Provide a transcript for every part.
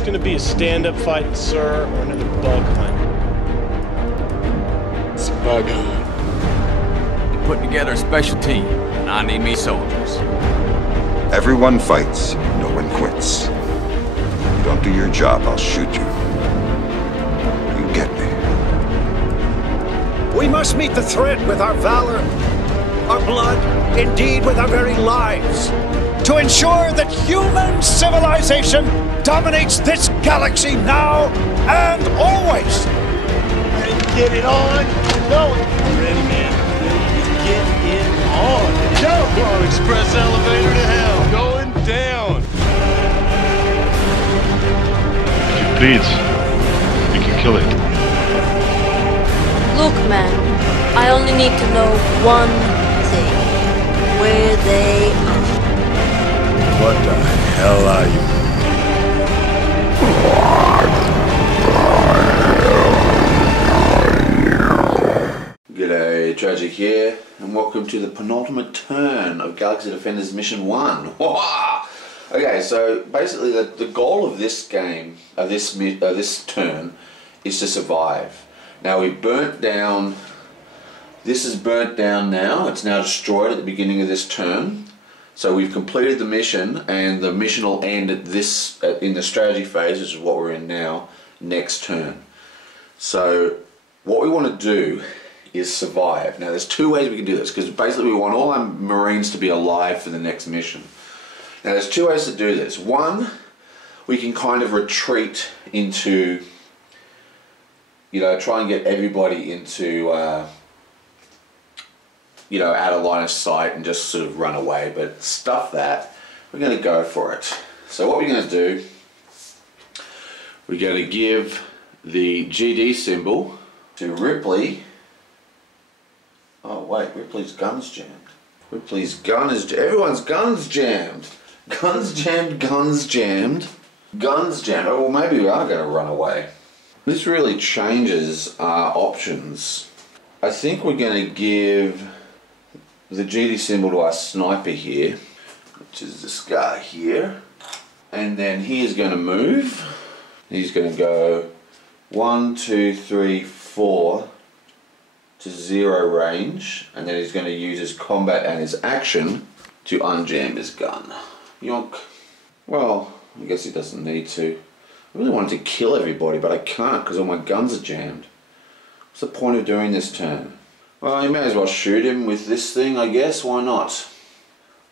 this going to be a stand-up fight, sir, or another bug hunt? It's a bug hunt. We're putting together a special team, and I need me soldiers. Everyone fights, no one quits. You don't do your job, I'll shoot you. You get me. We must meet the threat with our valor, our blood, indeed with our very lives, to ensure that human civilization dominates this galaxy now and always. Ready to get it on? No. Ready, man. Ready to get it on. Go! Express elevator to hell. Going down. If it bleeds, you can kill it. Look, man, I only need to know one thing. Where they are. What the hell are you? G'day, Tragic here, and welcome to the penultimate turn of Galaxy Defenders Mission 1. Okay, so basically the goal of this game, this turn, is to survive. Now we burnt down, this is burnt down now, it's now destroyed at the beginning of this turn. So we've completed the mission, and the mission will end at this, in the strategy phase, which is what we're in now, next turn. So what we want to do is survive. Now there's two ways we can do this, because basically we want all our Marines to be alive for the next mission. Now there's two ways to do this. One, we can kind of retreat into, you know, try and get everybody into, you know, out of line of sight and just sort of run away, but stuff that, we're going to go for it. So what we're going to do, we're going to give the GD symbol to Ripley. Oh wait, Ripley's gun's jammed. Ripley's gun is jammed. Everyone's gun's jammed. Guns jammed, guns jammed. Guns jammed. Oh, well, maybe we are going to run away. This really changes our options. I think we're going to give the GD symbol to our sniper here, which is this guy here. And then he is going to move. He's going to go 1, 2, 3, 4 to 0 range, and then he's going to use his combat and his action to unjam his gun. Yonk. Well, I guess he doesn't need to. I really wanted to kill everybody, but I can't because all my guns are jammed. What's the point of doing this turn? Well, you may as well shoot him with this thing, I guess. Why not?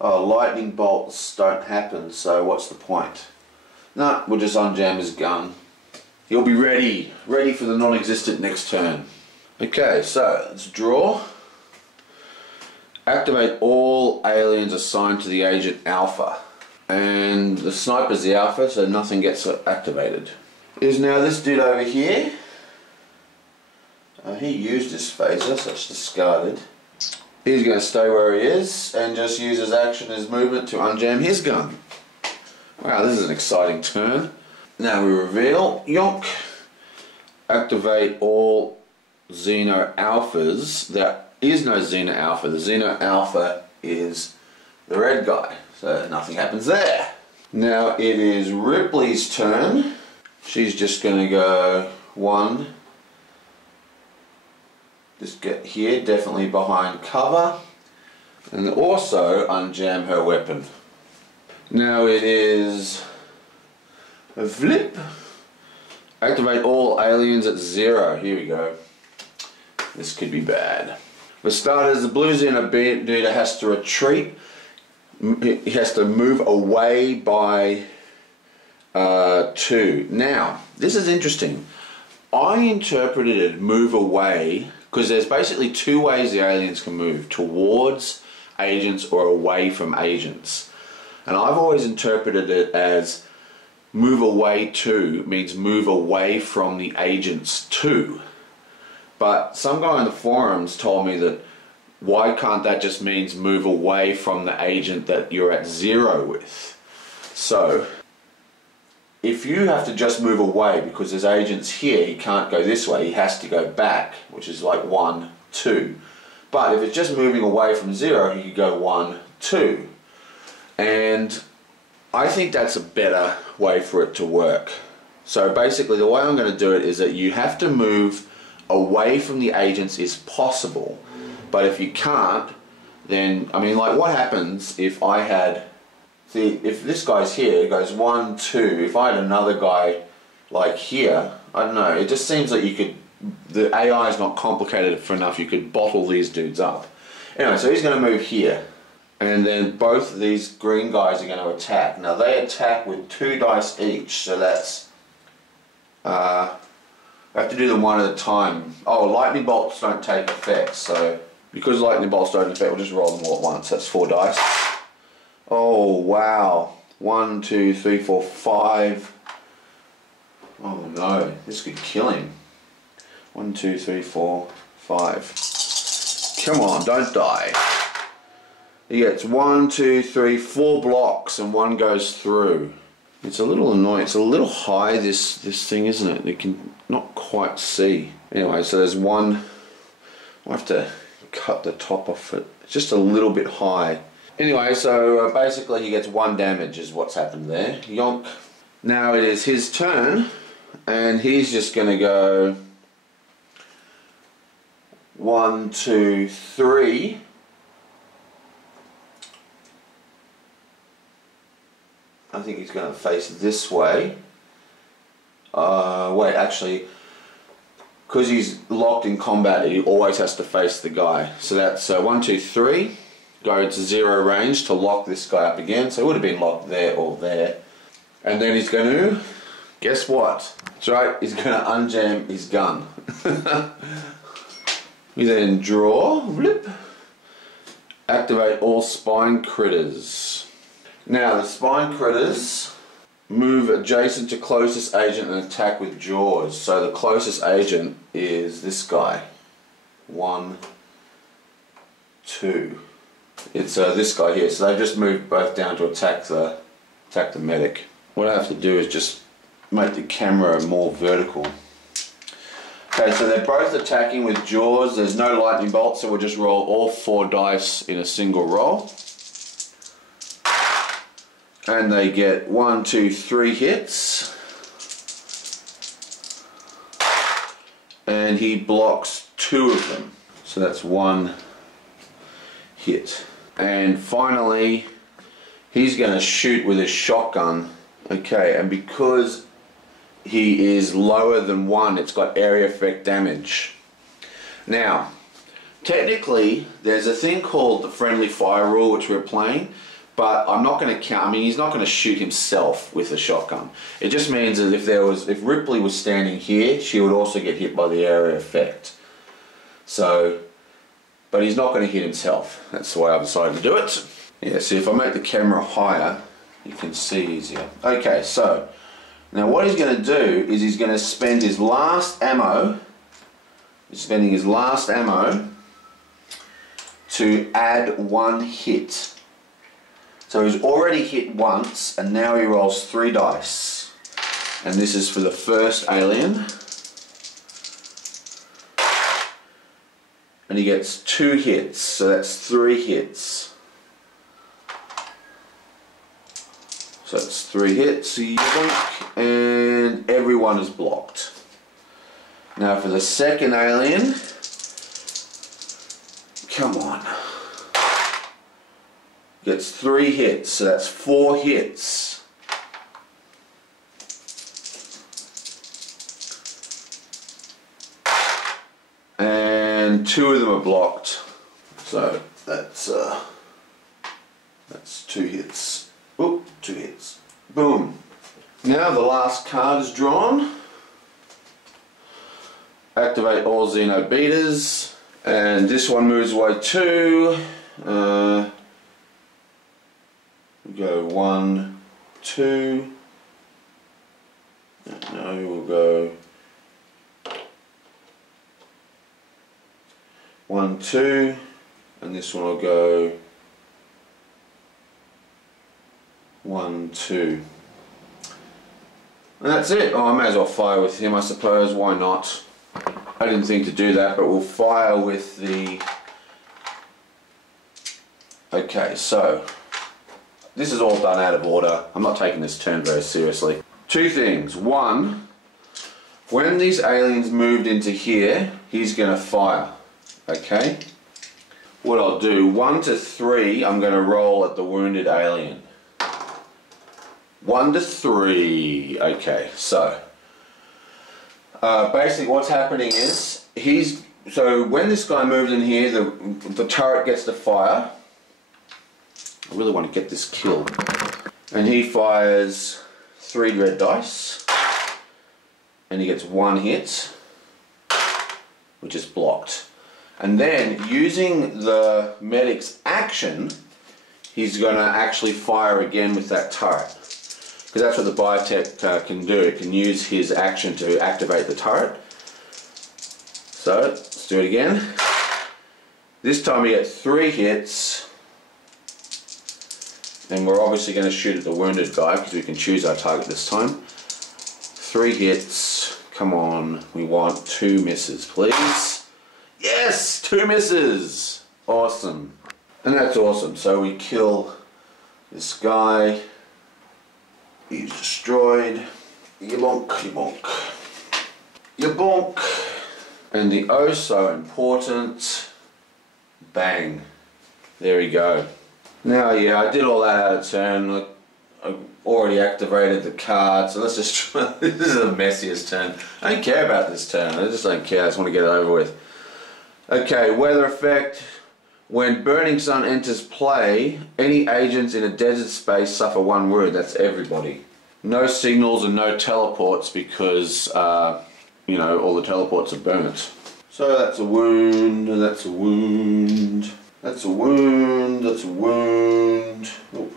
Oh, lightning bolts don't happen, so what's the point? Nah, we'll just unjam his gun. He'll be ready for the non-existent next turn. Okay, so let's draw. Activate all aliens assigned to the agent Alpha. And the sniper's the Alpha, so nothing gets activated. Is now this dude over here. He used his phaser, so it's discarded. He's going to stay where he is and just use his action, his movement to unjam his gun. Wow, this is an exciting turn. Now we reveal, yonk. Activate all Xeno Alphas. There is no Xeno Alpha. The Xeno Alpha is the red guy, so nothing happens there. Now it is Ripley's turn. She's just going to go 1. Just get here, definitely behind cover, and also unjam her weapon. Now it is a flip. Activate all aliens at 0. Here we go. This could be bad. For starters, the blue Xenobeater has to retreat. He has to move away by 2. Now, this is interesting. I interpreted it move away because there's basically 2 ways the aliens can move: towards agents or away from agents. And I've always interpreted it as move away to means move away from the agents too. But some guy in the forums told me that why can't that just means move away from the agent that you're at 0 with? So if you have to just move away because there's agents here, he can't go this way, he has to go back, which is like 1, 2. But if it's just moving away from 0, he could go 1, 2. And I think that's a better way for it to work. So basically the way I'm going to do it is that you have to move away from the agents if possible. But if you can't, then, I mean, like, what happens if I had, see, if this guy's here, it goes 1, 2, if I had another guy like here, I don't know, it just seems like you could, the AI is not complicated for enough, you could bottle these dudes up. Anyway, so he's going to move here. And then both of these green guys are going to attack. Now they attack with 2 dice each, so that's, I have to do them one at a time. Oh, lightning bolts don't take effect, so because lightning bolts don't affect, we'll just roll them all at once. That's 4 dice. Oh, wow. 1, 2, 3, 4, 5. Oh no, this could kill him. 1, 2, 3, 4, 5. Come on, don't die. He gets 1, 2, 3, 4 blocks and 1 goes through. It's a little annoying. It's a little high, this thing, isn't it? You can not quite see. Anyway, so there's 1. I'll have to cut the top off it. It's just a little bit high. Anyway, so basically he gets 1 damage is what's happened there. Yonk. Now it is his turn, and he's just going to go 1, 2, 3. I think he's going to face this way. Wait, actually, because he's locked in combat, he always has to face the guy. So that's 1, 2, 3. Go to 0 range to lock this guy up again. So it would have been locked there or there. And then he's going to, guess what? That's right, he's going to unjam his gun. We then draw, blip, activate all spine critters. Now the spine critters move adjacent to closest agent and attack with jaws. So the closest agent is this guy. 1, 2. It's this guy here. So they've just moved both down to attack the medic. What I have to do is just make the camera more vertical. Okay, so they're both attacking with jaws. There's no lightning bolt, so we'll just roll all 4 dice in a single roll. And they get 1, 2, 3 hits. And he blocks 2 of them. So that's 1 hit. And finally, he's going to shoot with his shotgun. Okay, and because he is lower than 1, it's got area effect damage. Now, technically, there's a thing called the friendly fire rule, which we're playing. But I'm not going to count. I mean, he's not going to shoot himself with a shotgun. It just means that if Ripley was standing here, she would also get hit by the area effect. So, but he's not going to hit himself. That's the way I've decided to do it. Yeah. See, if I make the camera higher, you can see easier. Okay. So now what he's going to do is he's going to spend his last ammo. He's spending his last ammo to add 1 hit. So he's already hit once, and now he rolls 3 dice. And this is for the first alien. And he gets 2 hits, so that's 3 hits. So that's 3 hits, yoink, and everyone is blocked. Now for the second alien, come on. Gets 3 hits, so that's 4 hits. And 2 of them are blocked. So that's 2 hits. Oop, 2 hits. Boom. Now the last card is drawn. Activate all Xeno beaters. And this one moves away 2. Go 1, 2. No, we'll go 1, 2, and this one will go 1, 2. And that's it. Oh, I may as well fire with him, I suppose. Why not? I didn't think to do that, but we'll fire with the... Okay, so this is all done out of order. I'm not taking this turn very seriously. Two things. One, when these aliens moved into here, he's going to fire. Okay? What I'll do, 1 to 3, I'm going to roll at the wounded alien. 1 to 3. Okay, so basically what's happening is so when this guy moved in here, the turret gets to fire. I really want to get this killed. And he fires 3 red dice. And he gets 1 hit, which is blocked. And then, using the medic's action, he's going to actually fire again with that turret. Because that's what the biotech can do. It can use his action to activate the turret. So, let's do it again. This time we get 3 hits. And we're obviously going to shoot at the wounded guy because we can choose our target this time. 3 hits. Come on. We want 2 misses, please. Yes! 2 misses! Awesome. And that's awesome. So we kill this guy. He's destroyed. Yabonk, yabonk. Yabonk. And the oh so important bang. There we go. Now, yeah, I did all that out of turn. I already activated the card, so let's just try. This is the messiest turn. I don't care about this turn. I just don't care. I just want to get it over with. Okay, weather effect. When Burning Sun enters play, any agents in a desert space suffer 1 wound. That's everybody. No signals and no teleports because, you know, all the teleports are burnt. So that's a wound, that's a wound, that's a wound, that's a wound. Oh.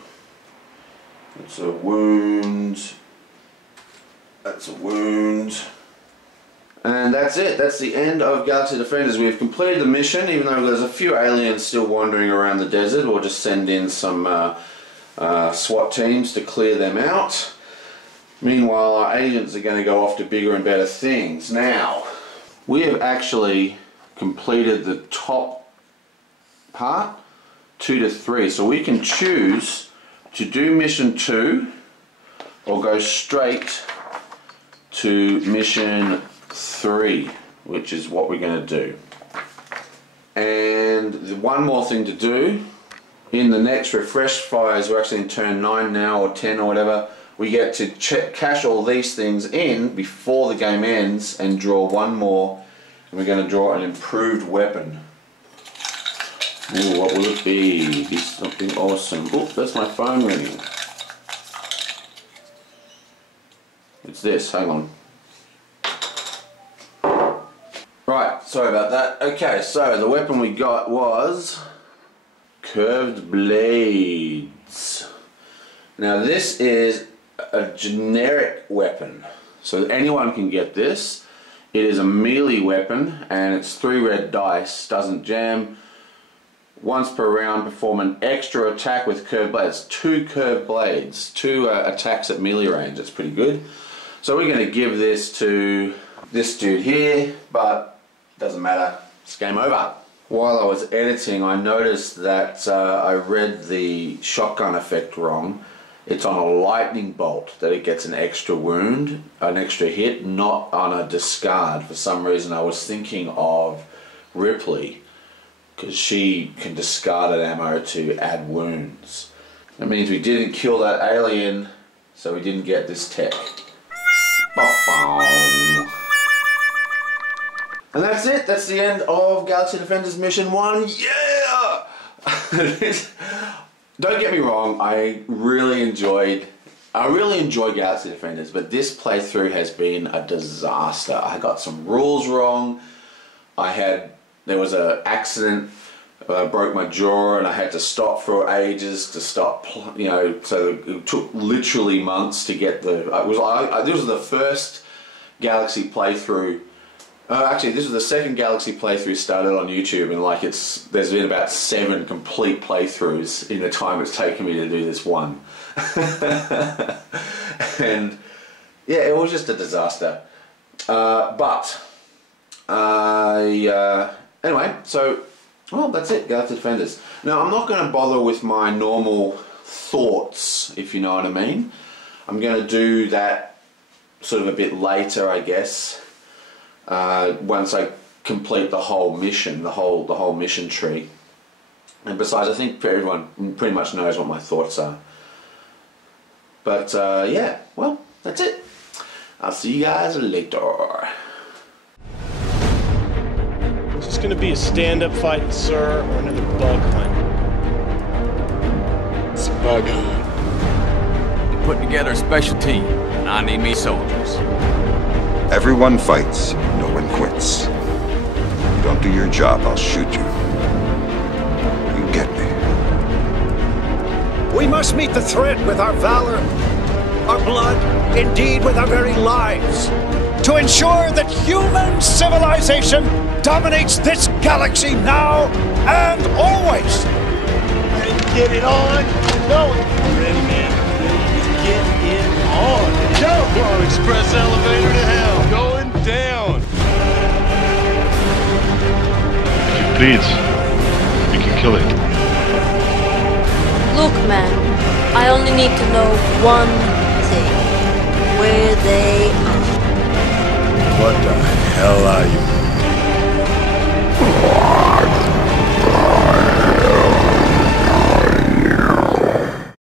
That's a wound. That's a wound. And that's it. That's the end of Galaxy Defenders. We've completed the mission, even though there's a few aliens still wandering around the desert. We'll just send in some SWAT teams to clear them out. Meanwhile, our agents are going to go off to bigger and better things. Now, we have actually completed the top part, 2 to 3. So we can choose to do mission 2 or go straight to mission 3, which is what we're going to do. And one more thing to do, in the next refresh fires, we're actually in turn 9 now, or 10 or whatever, we get to cash all these things in before the game ends and draw 1 more, and we're going to draw an improved weapon. Ooh, what will it be? Be something awesome. Oh, that's my phone ringing. It's this, hang on. Right, sorry about that. Okay, so the weapon we got was curved blades. Now this is a generic weapon, so anyone can get this. It is a melee weapon and it's 3 red dice, doesn't jam. Once per round, perform an extra attack with curved blades. 2 curved blades, 2 attacks at melee range. That's pretty good. So we're going to give this to this dude here, but doesn't matter. It's game over. While I was editing, I noticed that I read the shotgun effect wrong. It's on a lightning bolt that it gets an extra wound, an extra hit, not on a discard. For some reason, I was thinking of Ripley, because she can discard an ammo to add wounds. That means we didn't kill that alien, so we didn't get this tech. And that's it. That's the end of Galaxy Defenders Mission 1. Yeah! Don't get me wrong, I really enjoy Galaxy Defenders, but this playthrough has been a disaster. I got some rules wrong. There was an accident, broke my jaw, and I had to stop for ages to stop, you know, so it took literally months to get this was the first Galaxy playthrough. Actually, this is the second Galaxy playthrough started on YouTube, and like there's been about 7 complete playthroughs in the time it's taken me to do this one. And yeah, it was just a disaster. Anyway, so, well, that's it, Galaxy Defenders. Now, I'm not going to bother with my normal thoughts, if you know what I mean. I'm going to do that sort of a bit later, I guess. Once I complete the whole mission, the whole mission tree. And besides, I think everyone pretty much knows what my thoughts are. But yeah, well, that's it. I'll see you guys later. Is this gonna be a stand-up fight, sir, or another bug hunt? It's a bug hunt. Putting together a special team, and I need me soldiers. Everyone fights, no one quits. You don't do your job, I'll shoot you. You get me. We must meet the threat with our valor, our blood, indeed with our very lives, to ensure that human civilization dominates this galaxy now and always. Ready to get it on? No. Ready, man. Ready to get it on. Go! Come on, express elevator to hell. Going down. If it bleeds, we can kill it. Look, man, I only need to know one thing. Where they are. What the hell are you?